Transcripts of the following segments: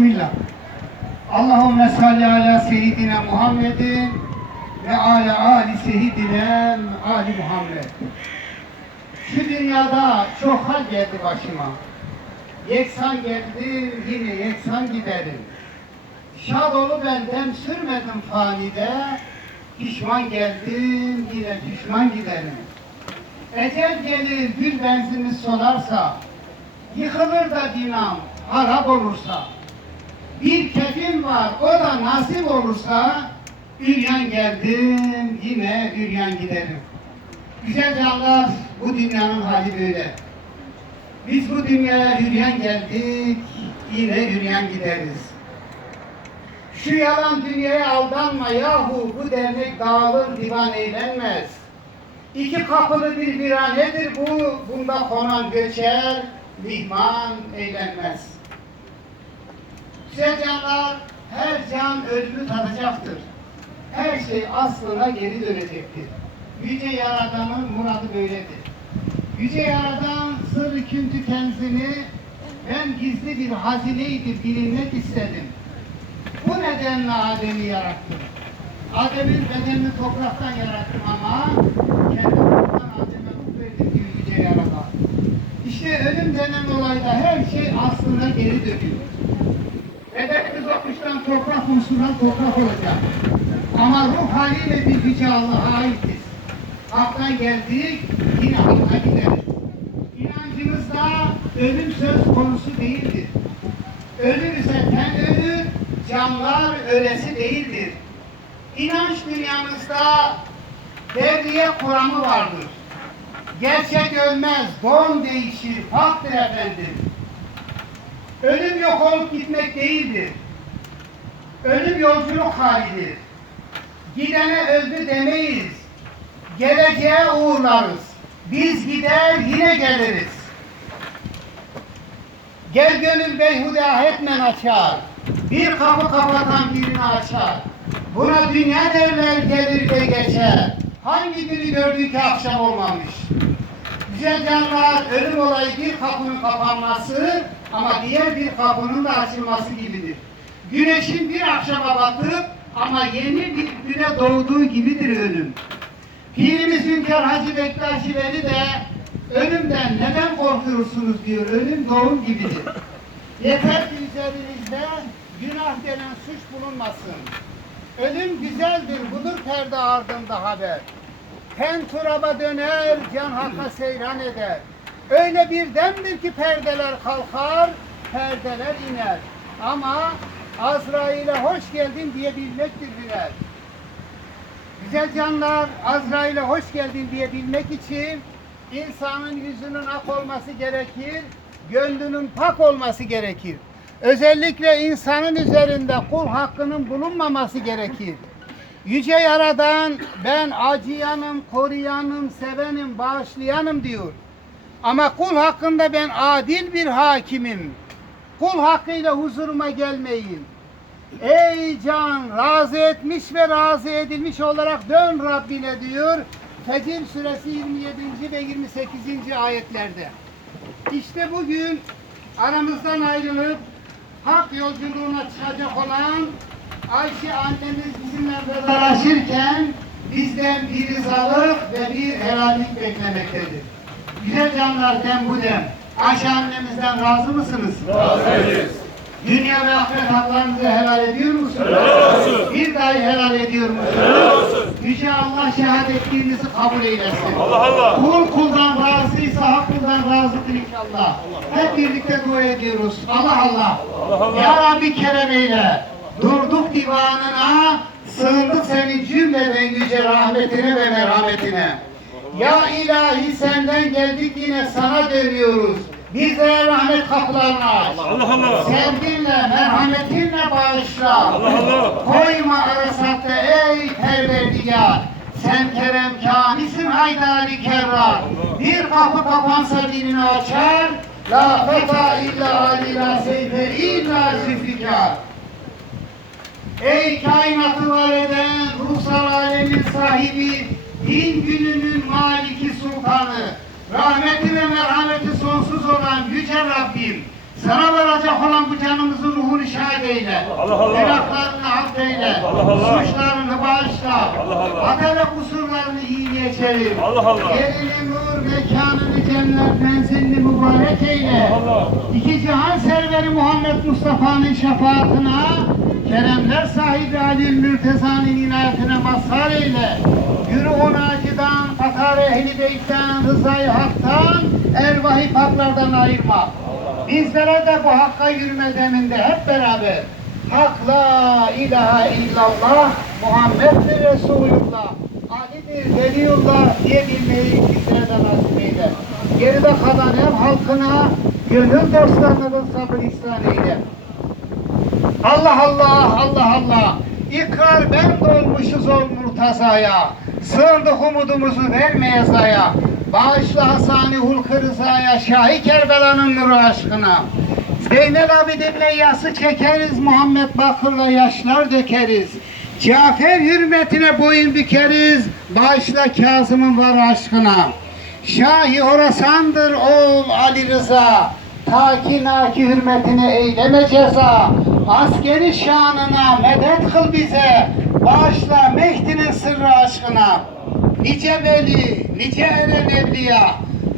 Bismillah. Allahümme salli ala seyyidina Muhammedin ve ala ali seyyidina Ali Muhammed. Şu dünyada çok hal geldi başıma. Yeksan geldim, yine yeksan giderim. Şadolu benden sürmedim fanide, pişman geldim, yine pişman giderim. Ecel gelir gül benzini solarsa, yıkılır da dinam, harap olursa, bir kefil var, o da nasip olursa, üryan geldim, yine üryan giderim. Güzel canlar, bu dünyanın hali böyle. Biz bu dünyaya yürüyen geldik, yine yürüyen gideriz. Şu yalan dünyaya aldanma yahu, bu dernek dağılır divan eğlenmez. İki kapılı bir viranedir bu, bunda konan göçer, mihman eğlenmez. Güzel her can ölümü tadacaktır. Her şey aslına geri dönecektir. Yüce Yaradan'ın muradı böyledir. Yüce Yaradan sır küntü kenzini ben gizli bir hazineydi bilinmek istedim. Bu nedenle Adem'i yarattım. Adem'in bedenini topraktan yarattım ama kendi ruhundan Adem'e ruh verdim diyor Yüce Yaradan. İşte ölüm denen olayda her şey aslında geri dönüyor. Toprak unsurdan toprak olacak. Ama ruh haliyle biz Yüce Allah'a aitiz. Hak'tan geldik, yine Hak'a gideriz. İnancımızda ölüm söz konusu değildir. Ölür ise ten ölür, canlar ölesi değildir. İnanç dünyamızda devriye kuramı vardır. Gerçek ölmez, don değişir, haktır efendim. Ölüm yok olup gitmek değildir. Ölüm yolculuk halidir. Gidene öldü demeyiz. Geleceğe uğurlarız. Biz gider yine geliriz. Gel gönül beyhude ahetmen açar. Bir kapı kapatan birini açar. Buna dünya derler gelir ve geçer. Hangi günü gördük ki akşam olmamış. Güzel canlar ölüm olayı bir kapının kapanması ama diğer bir kapının da açılması gibidir. Güneşin bir akşama batıp ama yeni bir güne doğduğu gibidir ölüm. Pirimiz Hünkar Hacı Bektaşi Veli de ölümden neden korkuyorsunuz diyor. Ölüm doğum gibidir. Yeter ki üzerinizde günah denen suç bulunmasın. Ölüm güzeldir, budur perde ardında haber. Ten turaba döner, can hakka seyran eder. Öyle bir demdir ki perdeler kalkar, perdeler iner. Ama Azrail'e hoş geldin diyebilmektir birer. Güzel canlar, Azrail'e hoş geldin diyebilmek için insanın yüzünün ak olması gerekir, gönlünün pak olması gerekir. Özellikle insanın üzerinde kul hakkının bulunmaması gerekir. Yüce Yaradan ben acıyanım, koruyanım, sevenim, bağışlayanım diyor. Ama kul hakkında ben adil bir hakimim. Kul hakkıyla huzuruma gelmeyin. Ey can razı etmiş ve razı edilmiş olarak dön Rabbine diyor. Fecir suresi 27. ve 28. ayetlerde. İşte bugün aramızdan ayrılıp hak yolculuğuna çıkacak olan Ayşe annemiz bizimle vedalaşırken bizden bir rızalık ve bir helallik beklemektedir. Güzel canlar dem bu dem. Ayşe annemizden razı mısınız? Razıyız. Dünya ve ahiret haklarınızı helal ediyor musunuz? Helal olsun. Bir dahi helal ediyor musunuz? Helal olsun. Yüce Allah şehadetliğinizi kabul eylesin. Allah Allah. Kul kuldan razıysa hak kuldan razıdır inşallah. Hep birlikte dua ediyoruz. Allah Allah. Allah Allah. Ya Rabbi kerem eyle. Durduk divanına, sığındık senin cümleden yüce rahmetine ve merhametine. Ya ilahi senden geldik yine sana dönüyoruz. Bizlere rahmet kapılarını aç. Allah Allah. Sevginle, merhametinle bağışla. Allah Allah. Koyma arasatta ey perverdigar. Sen kerem kamisin haydari kerrar. Bir kapı kapansa birini açar. La feta illa alila seyfe illa zülfikar. Ey kainatı var eden, ruhsal alemin sahibi, din gününün maliki sultanı, rahmeti ve merhameti sonsuz olan Yüce Rabbim, Sana varacak olan bu canımızın ruhunu şahit eyle. Allah Allah. Günahlarını affeyle. Allah Allah. Suçlarını bağışla. Allah Allah. Hata ve kusurlarını iyiliğe çevir. Allah Allah. Yerini nur, mekanını cennet, menzilini mübarek eyle. Allah Allah. İki cihan serveri Muhammed Mustafa'nın şefaatine, keremler sahibi Ali Mürteza'nın inayetine mazhar eyle. Yürü onu acıdan, Katar ehli beytten, rızayı haktan, ervahi paklardan ayırma. Bizlere de bu hakka yürüme zeminde hep beraber Hak la ilahe illallah Muhammed'dir Resulullah Ali'dir Veliullah diye bilmeyi bizlere de nasip eyle. Geride kalan ev halkına gönül dostlarına da sabır ihsan eyle. Allah Allah Allah Allah. İkrar ben dolmuşuz ol murtazaya. Sığındık umudumuzu vermeye zaya. Bağışla Hasani Hulkı Rıza'ya Şahi Kerbela'nın nuru aşkına. Zeynel Abidin'le yası çekeriz Muhammed Bakır'la yaşlar dökeriz. Cafer hürmetine boyun bükeriz Bağışla Kazım'ın var aşkına. Şahi Orasan'dır oğul Ali Rıza. Ta ki naki hürmetine eyleme ceza Askeri şanına medet kıl bize. Bağışla Mehdi'nin sırrı aşkına. Nice veli, nice eren evliya.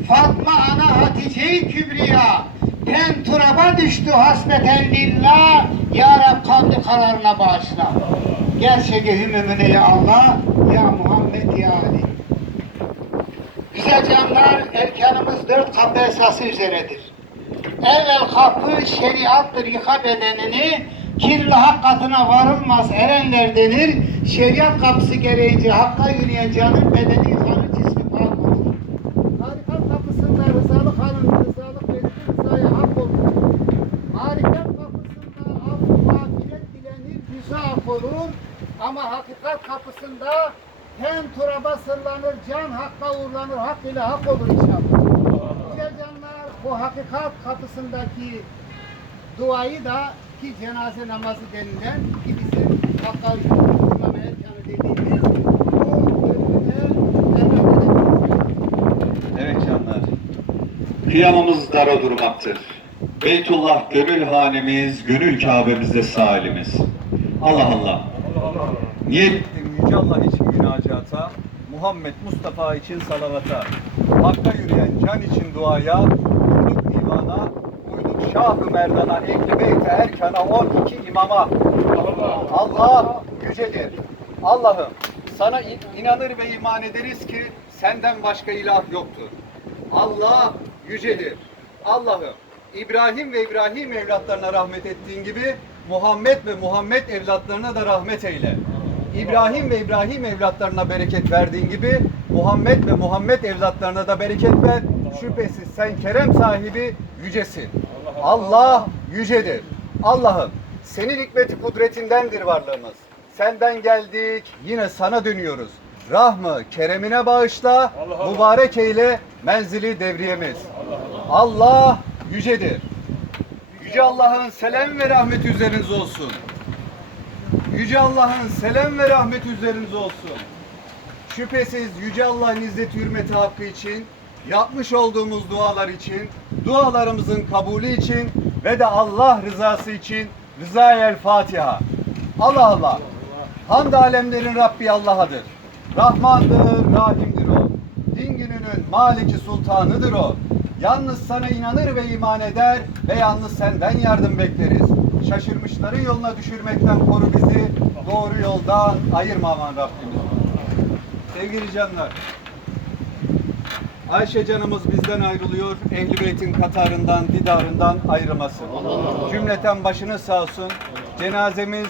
Fatma ana Hatice-i Kübriya. Ten turaba düştü hasbeten lillah. Ya Rab kalbi kararına bağışla. Gerçeği hümümüne ya Allah Ya Muhammed ya Ali. Güzel canlar, erkanımız dört kapı esası üzeredir. Evvel kapı şeriattır yıka bedenini, kirli hak katına varılmaz erenler denir. Şeriat kapısı gereğince hakka yürüyen canın bedeni yıkanır, cismi pak olur. Tarikat kapısında rızalık alın, rızalık verir, rızaya hak olur. Kapısında af, mağfiret dilenir, yüze. Ama hakikat kapısında ten turaba sırlanır, can hakka uğurlanır, hak ile hak olur inşallah. Bu hakikat kapısındaki duayı da ki cenaze namazı denilen ki bizim hakka uğurlama erkanı dediğimiz Evet canlar. Kıyamımız dara durmaktır. Beytullah gönül hanemiz, gönül Kabe'mizde salimiz. Allah Allah. Niyet Yüce Allah için münacata, Muhammed Mustafa için salavata, Hakka yürüyen can için duaya, Şah-ı Merdan'a, Ehli Beyt'e, Erkan'a, 12 imama. Allah yücedir. Allah'ım sana in- inanır ve iman ederiz ki senden başka ilah yoktur. Allah yücedir. Allah'ım İbrahim ve İbrahim evlatlarına rahmet ettiğin gibi Muhammed ve Muhammed evlatlarına da rahmet eyle. İbrahim ve İbrahim evlatlarına bereket verdiğin gibi Muhammed ve Muhammed evlatlarına da bereket ver. Şüphesiz sen kerem sahibi yücesin. Allah yücedir. Allah'ım senin hikmeti kudretindendir varlığımız. Senden geldik, yine sana dönüyoruz. Rahmı, keremine bağışla, Allah Allah. mübarek eyle menzili devriyemiz. Allah yücedir. Yüce Allah'ın selam ve rahmeti üzeriniz olsun. Yüce Allah'ın selam ve rahmeti üzeriniz olsun. Şüphesiz Yüce Allah'ın izzeti hürmeti hakkı için, yapmış olduğumuz dualar için, dualarımızın kabulü için ve de Allah rızası için Rızayel Fatiha. Allah Allah. Hamd alemlerin Rabbi Allah'adır. Rahmandır, Rahim'dir o. Din gününün Maliki Sultanıdır o. Yalnız sana inanır ve iman eder ve yalnız senden yardım bekleriz. Şaşırmışların yoluna düşürmekten koru bizi. Doğru yoldan ayırma aman Rabbimiz. Sevgili canlar, Ayşe canımız bizden ayrılıyor. Ehli Beyt'in Katar'ından, Didar'ından ayrılmasın. Cümleten başını sağ olsun. Cenazemiz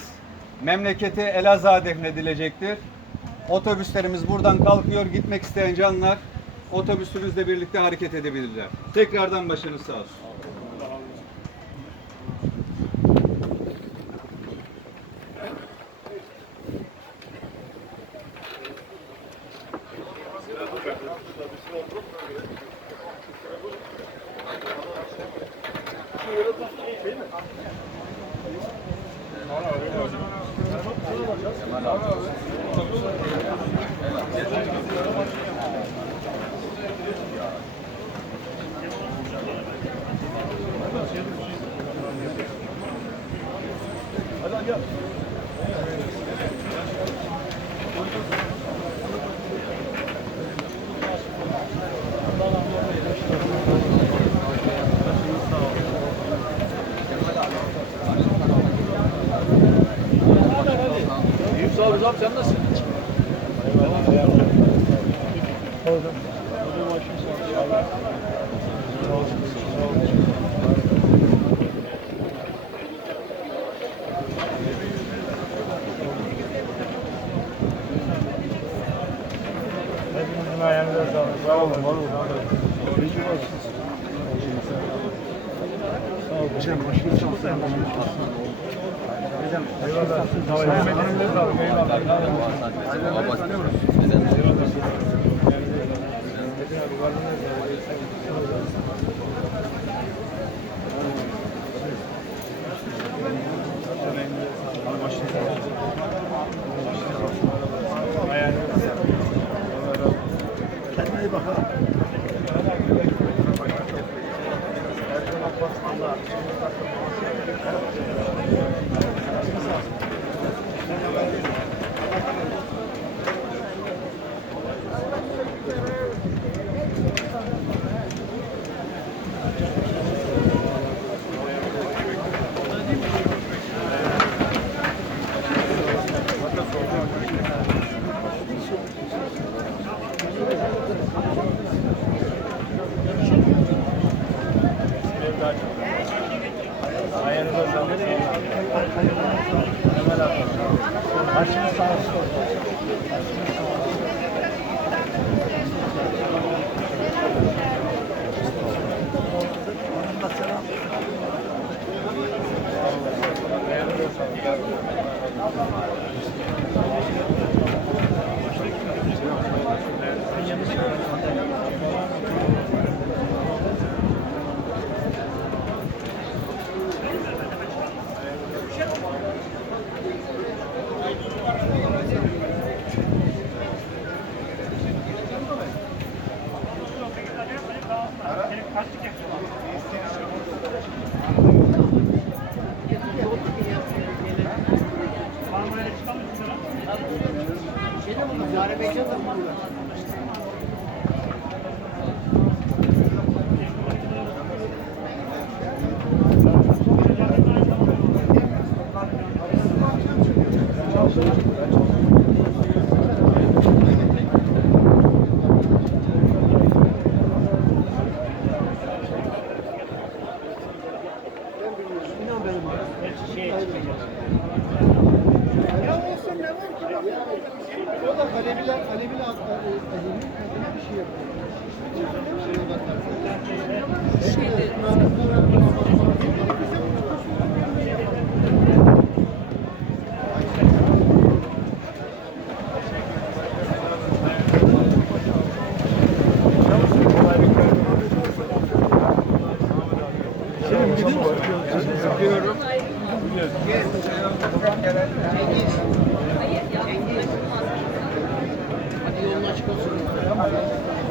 memlekete Elazığ'a defnedilecektir. Otobüslerimiz buradan kalkıyor. Gitmek isteyen canlar otobüsümüzle birlikte hareket edebilirler. Tekrardan başınız sağ olsun. Kemal abi. Abi sen nasılsın? Hepinizin ayağınıza sağlık. Sağ olun. Var olun. Eyvallah. Sevmediğinize sağlık. Eyvallah. Ayağınıza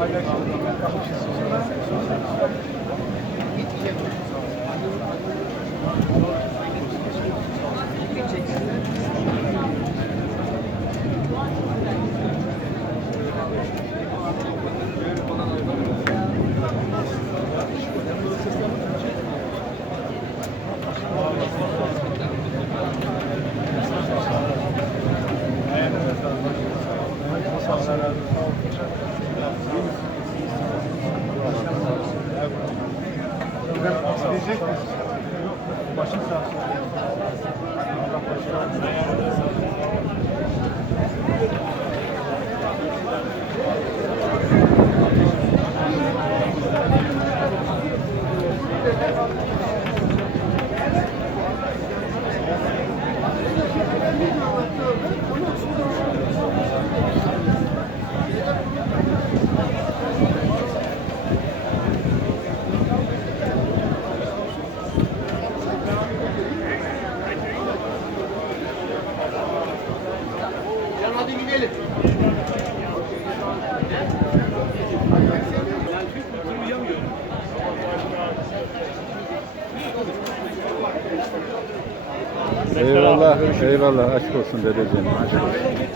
Diyecek misin? Başın sağ olsun. Eyvallah. Aşk olsun dedeciğim. Aşk olsun.